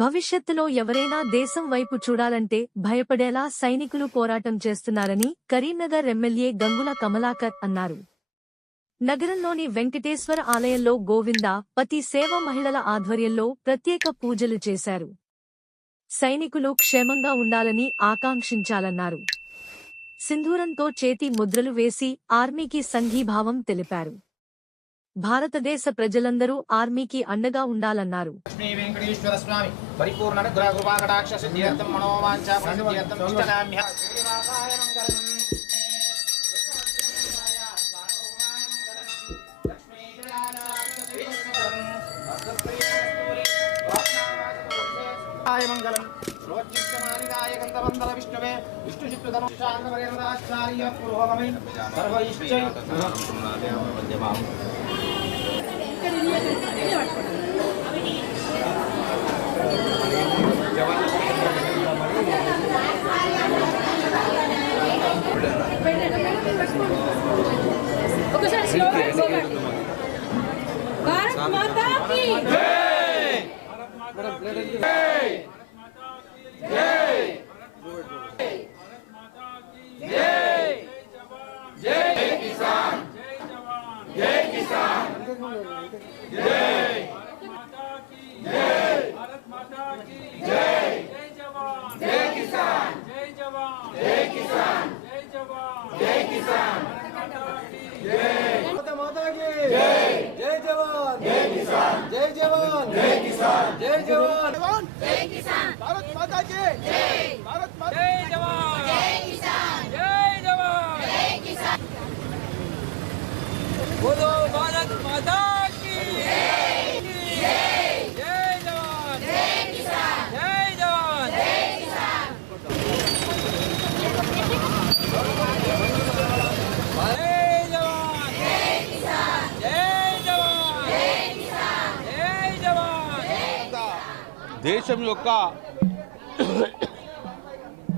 భవిష్యత్తులో ఎవరైనా దేశం వైపు చూడాలంటే భయపడేలా సైనికులు పోరాటం చేస్తున్నారని కరీంనగర్ ఎమ్మెల్యే గంగుల కమలాకర్ అన్నారు. నగరంలోని వెంకటేశ్వర ఆలయంలో గోవింద పతి సేవ మహిళల ఆధ్వర్యంలో ప్రత్యేక పూజలు చేశారు. సైనికులు క్షేమంగా ఉండాలని ఆకాంక్షించాలన్నారు. సింధూరంతో చేతి ముద్రలు వేసి ఆర్మీకి సంఘీభావం తెలిపారు. భారతదేశ ప్రజలందరూ ఆర్మీకి అండగా ఉండాలన్నారు. మంగళం రోచిష్టమానిదాయ గంధవందల విష్ణువే విష్ణు చిత్తుధనుషాంగమరేంద్రాచార్య పురోగమై సర్వైశ్చై ఒకసారి స్లోగా భారత్ మాతా కీ జై, భారత్ మాతా కీ జై, జై, భారత్ మాతా కీ జై, జై కిసాన్, జై జవాన్, జై కిసాన్, జై మాతా కీ జై, భారత్ మాతా కీ జై, జై జవాన్, జై కిసాన్, జై జవాన్, జై కిసాన్, జై జవాన్, జై కిసాన్, భారత్ మాతా కీ జై, భారత్ మాతా కీ జై, జై జవాన్, జై కిసాన్, జై జవాన్, జై కిసాన్, జై జవాన్, జై కిసాన్, భారత్ మాతా కీ జై, భారత్ మాతా జై జవాన్, జై కిసాన్, జై జవాన్, జై కిసాన్, बोलो भारत माता की जय, जय जवान, जय किसान, जय जवान, जय किसान, जय जवान, जय किसान, जय जवान, जय किसान, जय जवान. దేశం యొక్క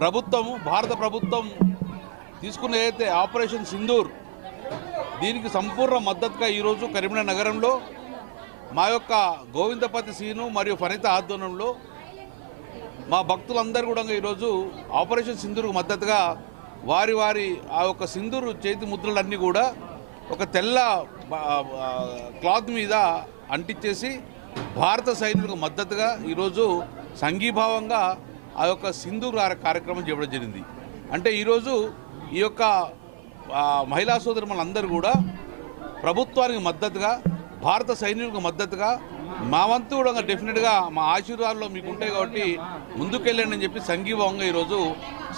ప్రభుత్వం భారత ప్రభుత్వం తీసుకున్న ఏదైతే ఆపరేషన్ సింధూర్ దీనికి సంపూర్ణ మద్దతుగా ఈరోజు కరీంనగర్ నగరంలో మా యొక్క గోవిందపతి సీను మరియు ఫనిత ఆధ్వర్యంలో మా భక్తులందరూ కూడా ఈరోజు ఆపరేషన్ సింధూర్కు మద్దతుగా వారి వారి ఆ యొక్క సింధూరు చేతి ముద్రలన్నీ కూడా ఒక తెల్ల క్లాత్ మీద అంటించేసి భారత సైనికులకు మద్దతుగా ఈరోజు సంఘీభావంగా ఆ యొక్క సింధూర్ కార్యక్రమం చేయడం జరిగింది. అంటే ఈరోజు ఈ యొక్క మహిళా సోదరులందరూ కూడా ప్రభుత్వానికి మద్దతుగా భారత సైనికులకు మద్దతుగా మా వంతు కూడా డెఫినెట్గా మా ఆశీర్వాదాల్లో మీకు ఉంటాయి కాబట్టి ముందుకెళ్ళండి అని చెప్పి సంఘీభావంగా ఈరోజు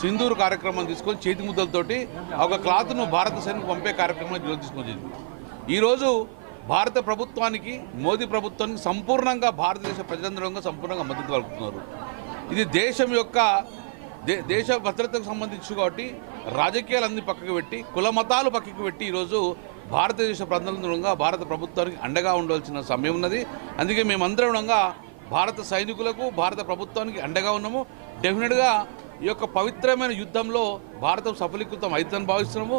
సింధూర్ కార్యక్రమం తీసుకొని చేతి ముద్దలతోటి ఒక క్లాత్ను భారత సైనికులకు పంపే కార్యక్రమాన్ని ఈరోజు తీసుకొని ఈరోజు భారత ప్రభుత్వానికి మోదీ ప్రభుత్వానికి సంపూర్ణంగా భారతదేశ ప్రజలందరూ సంపూర్ణంగా మద్దతు పలుకుతున్నారు. ఇది దేశం యొక్క దేశ భద్రతకు సంబంధించి కాబట్టి రాజకీయాలన్నీ పక్కకు పెట్టి కుల మతాలు పక్కకు పెట్టి ఈరోజు భారతదేశ ప్రజలందరంగా భారత ప్రభుత్వానికి అండగా ఉండవలసిన సమయం ఉన్నది. అందుకే మేమందరం భారత సైనికులకు భారత ప్రభుత్వానికి అండగా ఉన్నాము. డెఫినెట్గా ఈ యొక్క పవిత్రమైన యుద్ధంలో భారతం సఫలీకృతం అవుతుందని భావిస్తున్నాము.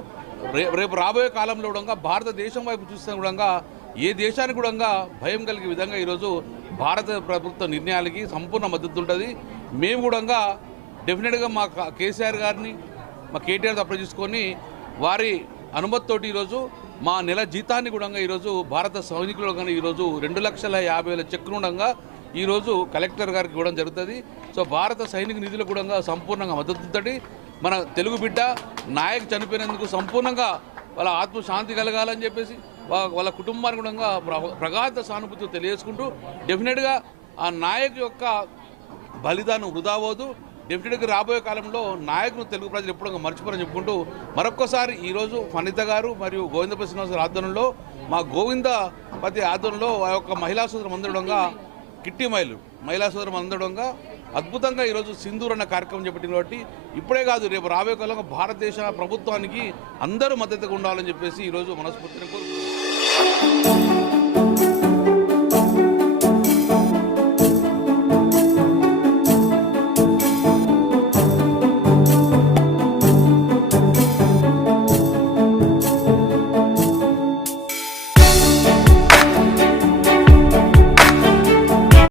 రేపు రాబోయే కాలంలో కూడా భారతదేశం వైపు చూస్తే కూడా ఏ దేశానికి కూడా భయం కలిగే విధంగా ఈరోజు భారత ప్రభుత్వ నిర్ణయాలకి సంపూర్ణ మద్దతు ఉంటుంది. మేము కూడా డెఫినెట్గా మా కేసీఆర్ గారిని మా కేటీఆర్ అప్లై చేసుకొని వారి అనుమతితోటి ఈరోజు మా నెల జీతాన్ని కూడా ఈరోజు భారత సైనికులు కానీ ఈరోజు 2,50,000 చెక్కునుండగా ఈరోజు కలెక్టర్ గారికి ఇవ్వడం జరుగుతుంది. సో భారత సైనిక నిధులు కూడా సంపూర్ణంగా మద్దతుతోటి మన తెలుగు బిడ్డ నాయక్ చనిపోయినందుకు సంపూర్ణంగా వాళ్ళ ఆత్మశాంతి కలగాలని చెప్పేసి వాళ్ళ కుటుంబానికి కూడా ప్రగాఢ సానుభూతి తెలియజేసుకుంటూ డెఫినెట్గా ఆ నాయక్ యొక్క బలిదానం వృధా అవ్వదు. డెఫినెట్గా రాబోయే కాలంలో నాయకులు తెలుగు ప్రజలు ఎప్పుడూ మర్చిపోరని చెప్పుకుంటూ మరొక్కసారి ఈరోజు ఫనిత గారు మరియు గోవిందపతి శ్రీనివాస ఆధ్వర్యంలో మా గోవిందపతి ఆధ్వర్యంలో ఆ యొక్క మహిళా సోదరం అందడంగా కిట్టి మహిళా సోదరం అందడంగా అద్భుతంగా ఈరోజు సింధూర్ అన్న కార్యక్రమం చేపట్టింది. కాబట్టి ఇప్పుడే కాదు రేపు రాబోయే కాలంలో భారతదేశ ప్రభుత్వానికి అందరూ మద్దతుగా ఉండాలని చెప్పేసి ఈరోజు మనస్ఫూర్తిగా కోరుకుంటున్నాను.